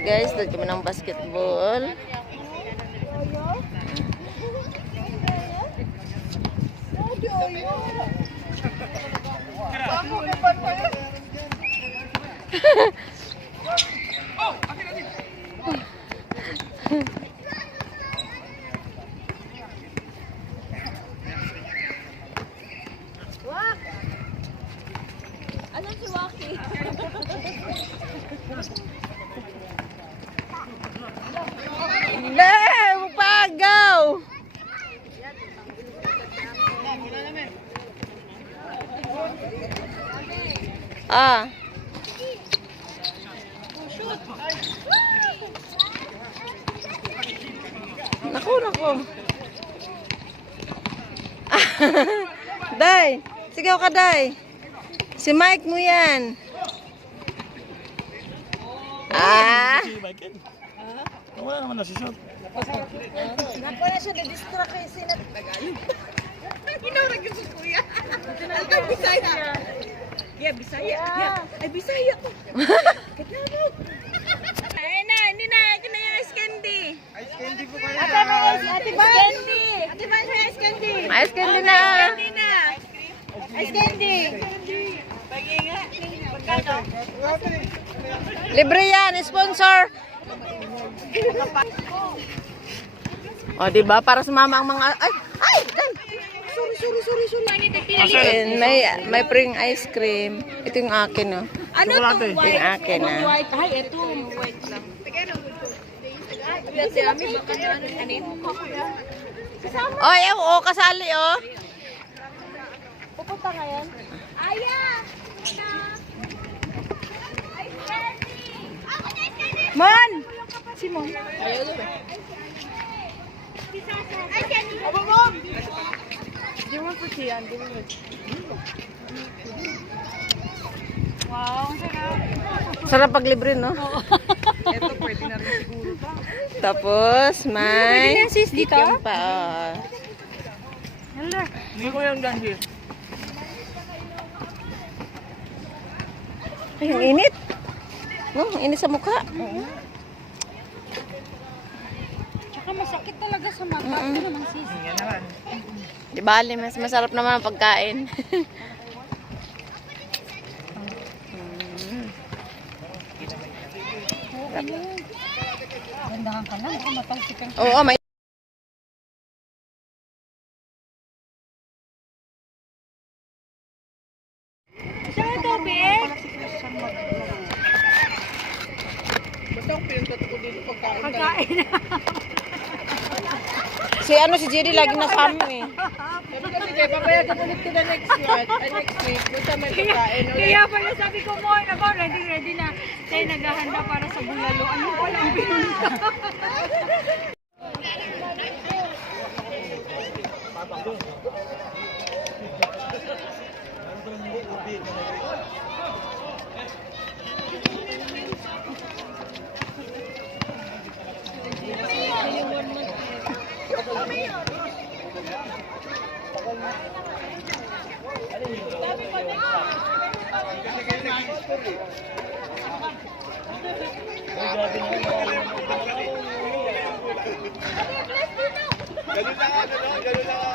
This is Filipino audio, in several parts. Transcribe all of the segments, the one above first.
Guys, dito kami ng basketball. Ano si Waki? Pagaw! Ah. Naku. Day, sigaw ka, Day. Si Mike mo yan. Ah. Wala naman na si Shot. Naku na siya, na-distract kayo sinatagalog. Hinurag yung si Kuya. Ang Bisaya. Yeah, Bisaya. Yeah. Ay, Bisaya ko. Katlamog. Ay na, hindi na. Ito na yung ice candy. Ice candy po kayo. Ate Ban, Ate Candy. Ate Ban, ice candy. Ice candy na. Ice candy na. Ice candy. Pag-inga. Pagkano? Libre yan, sponsor. O, diba? Para sumama ang mga... Ay! Day! Sorry. And may pring ice cream. Ito yung akin, oh. Ano Chocolate. to? White. Yung akin, ah. White. Ay, ito. White lang. Dati kami, baka na ano yung mukha ko yan. Oy, oh, kasali, oh. Pupunta ngayon? Aya! Man! Si Mom. Ayaw doon. Aba mo! Di mo po siyan. Wow, ang sarap. Sarap pag libre, no? Ito, pwede na rin siguro pa. Tapos, may... Pwede na, sis, dito? chicken pa, oh. Hala. Hindi ko yung ganhi. Ay, ang init. No, init sa mukha. Tsaka masakit talaga sa mata. Ito naman, sis. Yan naman. Di bali, mas masarap naman ang pagkain. Gandahan ka na. Baka matalsikan ka. Oo, may... Isa yung tubig? Basta ang pinuntot ko dito pagkain. Pagkain. Si Jerry lagi nasama, eh. Sabi kasi kayo, papayagan ulit ko na next week. Basta may pagkain ulit. Kaya pala sabi ko mo, ako, ready na. Tayo naghahanda para sa bulalo. Ano ko lang pinunta? Ganun lang ako, no? Ganun lang ako.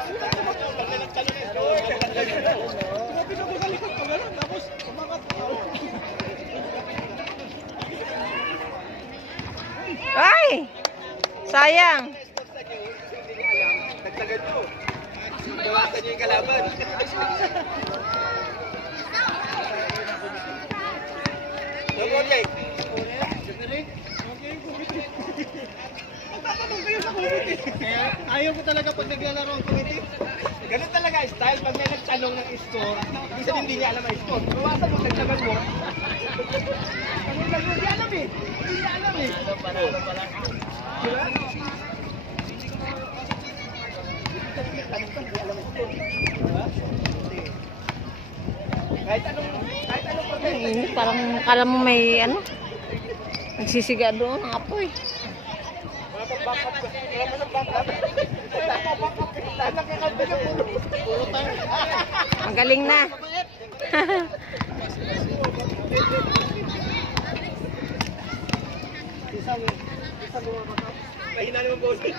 Pag nagtanong ito, grabe na ko sa likod ko, ganun. Tapos, umangat ako. Ay! Sayang! Nagtagan nyo. Bawasan nyo yung kalaban. Double check. Magtatanong kayo sa committee. Ayaw mo talaga pag naglalaro ang committee. Ganun talaga style. Pag may nagtanong ng score, ibig sabihin hindi niya alam ang score. Bawasan mo, nagtagan mo. Tanong lang mo, hindi alam eh. Hindi niya alam eh. Ano pala? Diba? Kahit anong Ang init, parang kala mo may ano? Nagsisiga doon ang apoy. Ang galing na. lang eh. Isa mo ka pa. Mahina naman po. Sige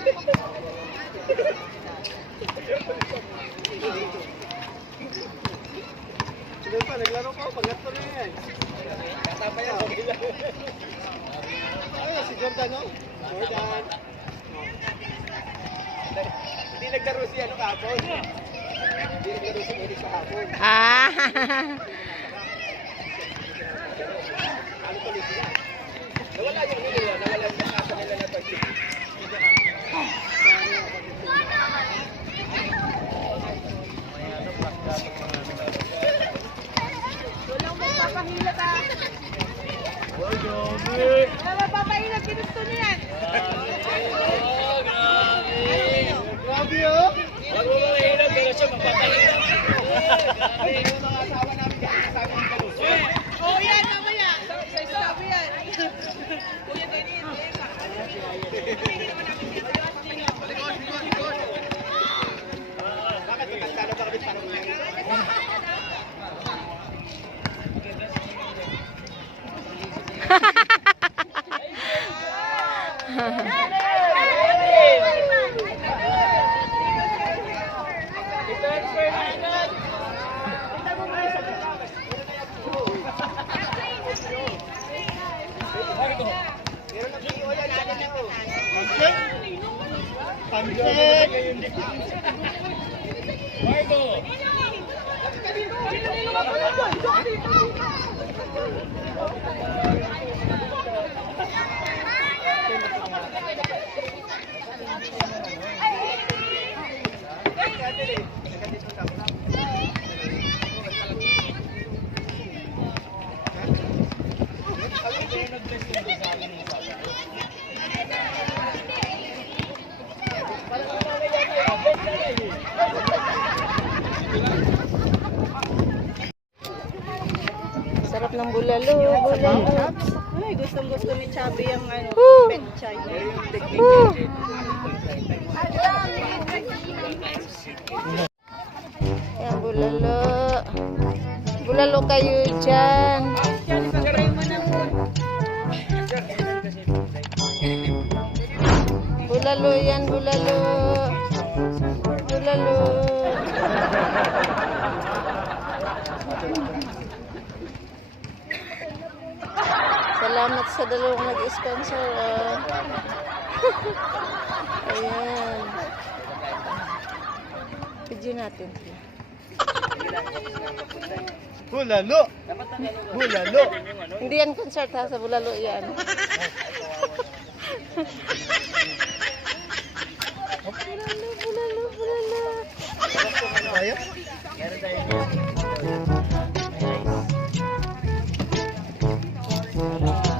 pa, naglaro ko. Pag-ato na yan. Katapa yan. Ay, si Jordan, no? Jordan. Hindi naglaro si ano kahapon. Hindi naglaro si Eric kahapon. Ah. Ano tuloy sila? Nawala yung nila. Nawala yung kasa nila na pag Walang magpapahilap ah. Wala magpapahilap, ginusto niya yan. Grabe oh! Wag mo mahirap, pero siya magpapahirap. Ay, yung mga asawa namin dyan, kasama ng kaluso. Oh, yan, mamaya. Sabi yan. Kuya, ganyan. Bakit matanda na ba kami parang Sarap ng bulalo, bulalo. Ay, gustong-gusto ni Chubby yung ano, Woo! pechay. Woo! Yan, bulalo. Bulalo kayo dyan. Yan, ipag-try mo na po. Bulalo yan, bulalo. Bulalo. Salamat sa dalawang nag-sponsor. Ayan. Video natin. Bulalo! Bulalo! Hindi yan concert ha, sa bulalo yan. Bulalo, bulalo, bulalo. Ano kaya?